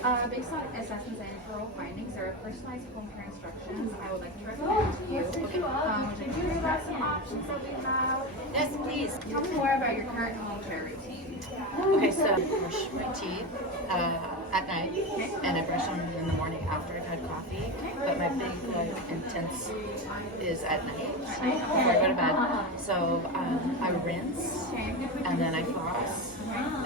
Based on assessments and internal findings, there are personalized home care instructions I would like to recommend to you. Would you hear about some options that we have? Yes, please. Tell me more about your current home care routine. Okay, so I brush my teeth at night, and I brush them in the morning after I've had coffee. But my big, intense is at night before I go to bed. So I rinse, and then I floss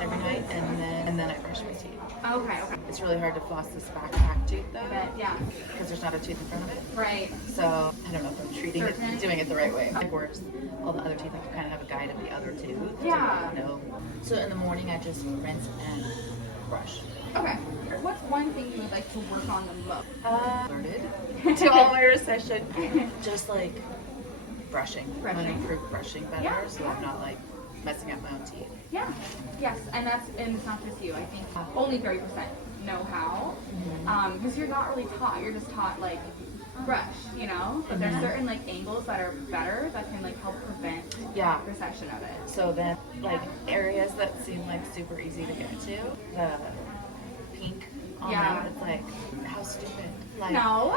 every night, and then I brush my teeth. Okay. It's really hard to floss this back tooth though, Yeah. because there's not a tooth in front of it. Right. So I don't know if I'm doing it the right way. Like whereas all the other teeth, like you kind of have a guide of the other tooth. Yeah. So in the morning, I just rinse and brush. Okay. What's one thing you would like to work on the most? Alerted to all my recession, just like brushing. I want to improve brushing better, so I'm not like messing up my own teeth. Yeah. Yes, and it's not just you. I think only 30% know how, because you're not really taught. You're just taught like brush, But there's certain like angles that are better that can like help prevent recession of it. So then, like areas that seem like super easy to get to, the pink on them, it's like how stupid. Like, no.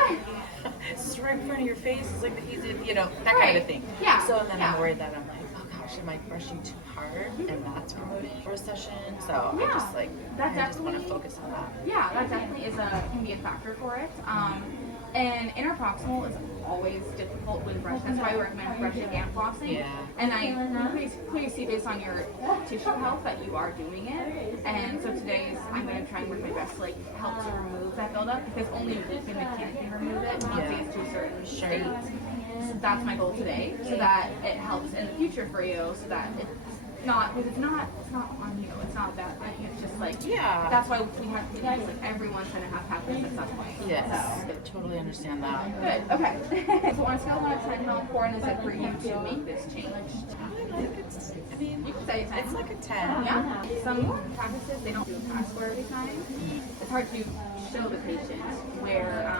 It's right in front of your face. It's like the easy, that kind of thing. Yeah. So then I'm worried that I'm like, oh gosh, am I brushing too hard, and that's promoting recession? So I just like I just want to focus on that. Yeah, that definitely can be a factor for it. And interproximal is always difficult when brushing. That's why I recommend brushing and flossing. Yeah. And I clearly see based on your tissue health that you are doing it. And so I'm going to try and work my best to like help to remove that buildup, because only we can remove it once it gets to a certain state. So that's my goal today, so that it helps in the future for you, so that it's not on you. It's not that thing. It's just like that's why we have to like everyone's gonna have happiness at some point. Yes, I totally understand that. Good. Okay. So on a scale of 1 to 10, how important is it for you to make this change? You can say a 10. It's like a 10. Yeah. Some practices they don't do a pass score every time. It's hard to show the patient where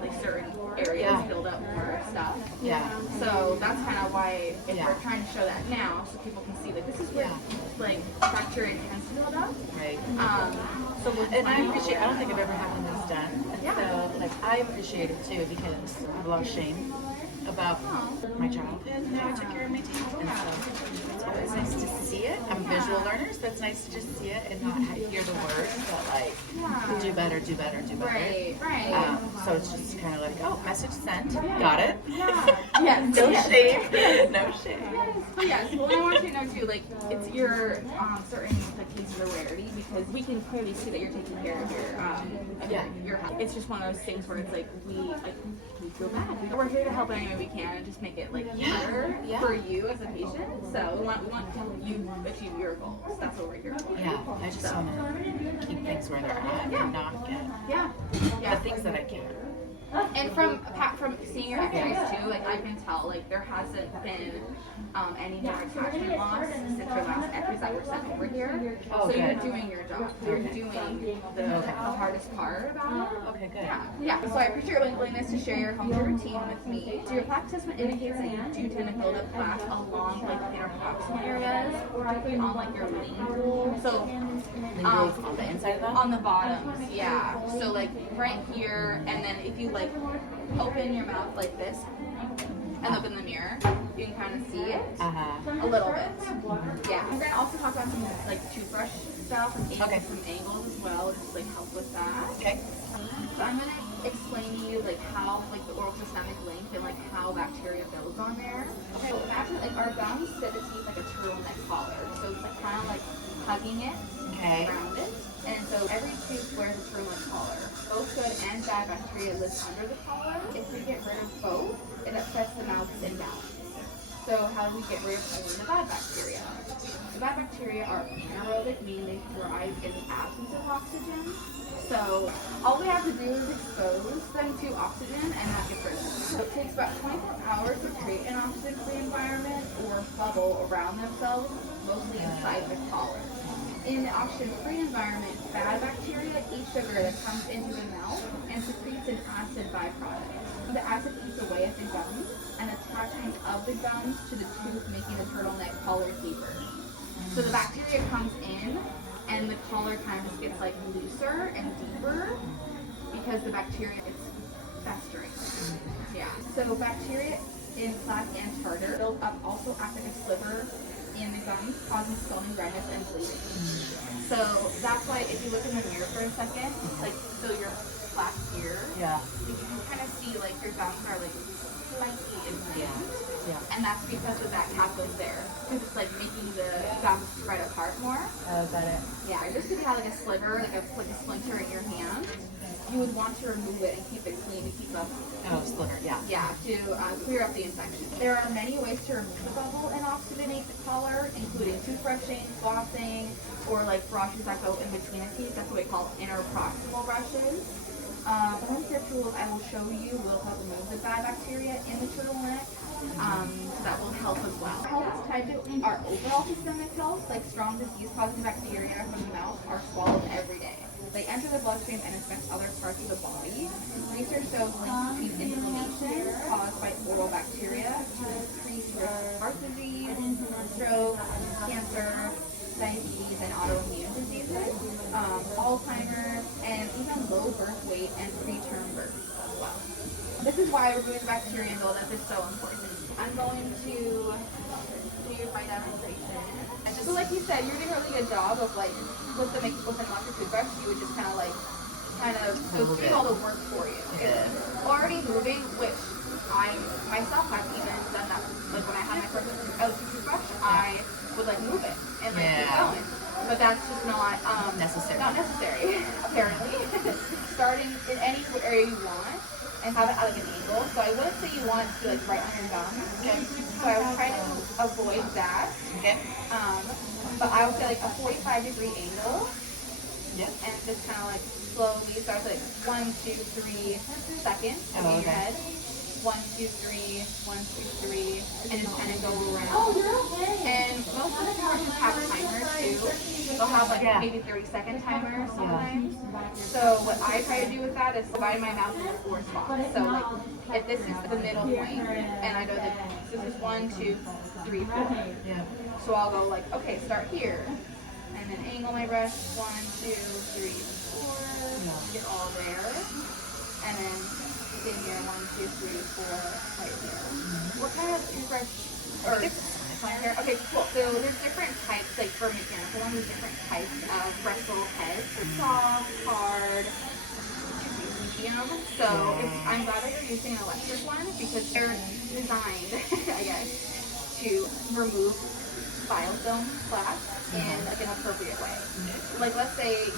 like certain areas build up more stuff. Yeah. So that's kind of why we're trying to show that now, so people can see like this is where like bacteria tends to build up. Right. And I appreciate. I don't think I've ever had one that's done. So like I appreciate it too, because I have a lot of shame about my childhood and how I took care of my teeth, and so it's always nice to see it. I'm a visual learner, so it's nice to just see it and not hear the words, but like do better, do better, do better. Right. So it's just kind of like, oh, message sent, got it. Yes. No shame. No shame. Yes. Well, I want you to know too, like it's your certain like cases of rarity, because we can clearly see that you're taking care of your health. It's just one of those things where it's like we feel bad. We're here to help any way we can and just make it like better for you as a patient. So we want to help you achieve your goals. That's what we're here for. Yeah, I just want to keep things where they're at and not get the things that I can. And from seeing your X-rays too, like I can tell like there hasn't been any more attachment loss since your last X-rays that were sent over here. Oh, so good. you're doing your job. You're doing the hardest part about it. Okay, good. Yeah. So I appreciate your willingness to share your home care routine with me. So your plaque assessment indicates that you do tend to build up plaque along like the interproximal areas, particularly on like your lingual. So on the inside of that? on the bottoms, yeah. So like right here, and then if you like open your mouth like this and look in the mirror, you can kind of see it a little bit. Yeah. We're gonna also talk about some like toothbrush stuff and some angles as well, just like help with that. Okay. So I'm gonna explain to you like how like the oral systemic link and like how bacteria builds on there. Okay. So imagine like our gums sit beneath like a turtleneck collar, so it's like kind of like hugging it around it. And so every tooth wears a turtleneck collar. Both good and bad bacteria live under the collar. If we get rid of both, it upsets the mouth's imbalance. So how do we get rid of only the bad bacteria? The bad bacteria are anaerobic, meaning they thrive in the absence of oxygen. So all we have to do is expose them to oxygen and that gets rid of them. So it takes about 24 hours to create an oxygen-free environment or bubble around themselves, mostly inside the collar. In the oxygen-free environment, bad bacteria eat sugar that comes into the mouth and secretes an acid byproduct. The acid eats away at the gums and attachment of the gums to the tooth, making the turtleneck collar deeper. So the bacteria comes in and the collar kind of just gets like looser and deeper because the bacteria is festering. Yeah. So bacteria in plaque and tartar build up also act like a sliver in the gums, causing swelling, redness, and bleeding. So that's why if you look in the mirror for a second, like so your plaque here, you can kind of see like your gums are like slightly inflamed. And that's because of that cap goes there. Because it's like making the gums spread apart more. Oh, got it. Yeah, just if you have like a sliver, like a splinter in your hand, you would want to remove it and keep it clean to keep up. Oh, sliver, yeah. Yeah, to clear up the infection. There are many ways to remove the bubble and oxygenate the color, including toothbrushing, flossing, or like brushes that go in between the teeth. That's what we call interproximal brushes. The Homecare tools I will show you will help remove the bad bacteria in the turtleneck. So that will help as well. How it's tied to our overall systemic health, like strong disease-causing bacteria from the mouth are swallowed every day. They enter the bloodstream and affect other parts of the body. Research shows links between inflammation caused by oral bacteria to increased risk of heart disease, stroke, cancer, diabetes, and autoimmune diseases, Alzheimer's, and even low birth weight and preterm birth as well. This is why removing bacteria buildup is so important. I'm going to do my demonstration. So like you said, you're doing a really good job of like, with an electric toothbrush, you would just kind of do all the work for you. It's already moving, which I myself have even done that. Like when I had my first electric toothbrush, I would like move it and like keep going. But that's just not necessary. Not necessary, apparently. Starting in any area you want and have it at like an angle. So I wouldn't say you want it to be like right on your gum. So I would try to avoid that. But I would say like a 45-degree angle. And just kind of like slowly start like 1, 2, 3 seconds in your head. 1, 2, 3, 1, 2, 3, and just kind of go around. And most of the times have timers too. They'll have like maybe 30-second timers sometimes. So what I try to do with that is divide my mouth into 4 spots. So like if this is the middle point, and I go this is 1, 2, 3, 4. So I'll go like, okay, start here, and then angle my brush 1, 2, 3, 4. Get all there, and then in here 1, 2, 3, 4, right here. What kind of toothbrush or hair? Okay, cool. So there's different types, like for mechanical ones, there's different types of bristle heads. They're soft, hard, medium. So I'm glad that you're using an electric one because they're designed, I guess, to remove biofilm plaque in like an appropriate way. Like let's say,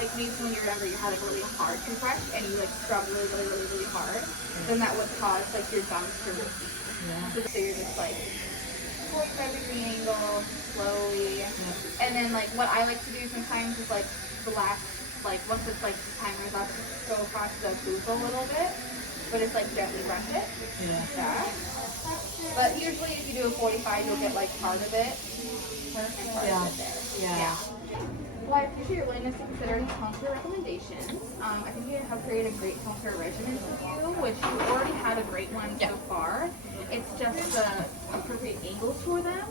like maybe when you're younger, you had like a really hard toothbrush and you like scrub really hard, then that would cause like your gums to recede. So you're just like 45-degree angle, slowly, and then like what I like to do sometimes is like the last, like once it's like timer's up, go across the booth a little bit, but it's like gently brush it. But usually if you do a 45, you'll get like part of it and part of it there. Well, I appreciate your willingness to consider Homecare recommendations. I think you have created a great Homecare regimen for you, which you already had a great one so far. It's just the appropriate angles for them.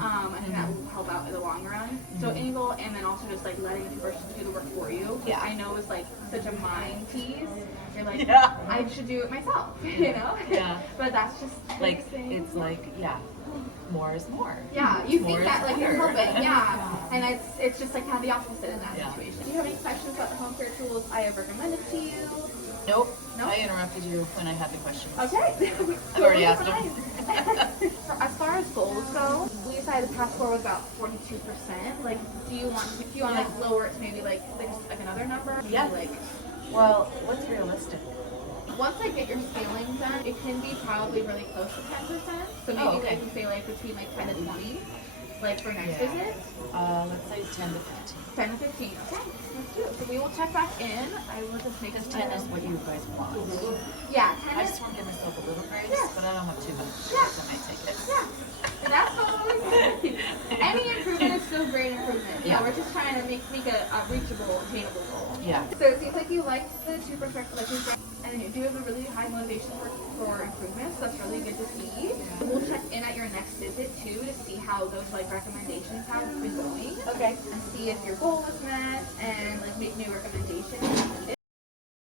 I think that will help out in the long run. So angle, and then also just like letting the person do the work for you. I know it's like such a mind tease. You're like, I should do it myself, you know? But that's just like, it's like, more is more. You think that like you're helping, and it's just like kind of the opposite in that situation. Do you have any questions about the Homecare tools I have recommended to you? Nope. I interrupted you when I had the questions. Okay. I've already asked them. As far as goals go, we decided the path forward was about 42%. Like, do you want to like lower it to maybe like another number? Like, well, what's realistic? Once I get your scaling done, it can be probably really close to 10%. So maybe I can say like between like 10 to 20, like for next visit. Let's say 10 to 15. 10 to 15. Okay, let's do it. So we will check back in. I will just make 10 is what you guys want. 10 I just want to give myself a little grace, but I don't want too much. So I might take it. And that's totally good. Any improvement is still great improvement. We're just trying to make a reachable, attainable goal. So it seems like you liked the toothbrush recommendation, and you do have a really high motivation for improvements. So that's really good to see. We'll check in at your next visit too to see how those like recommendations have been going. And see if your goal was met and like make new recommendations.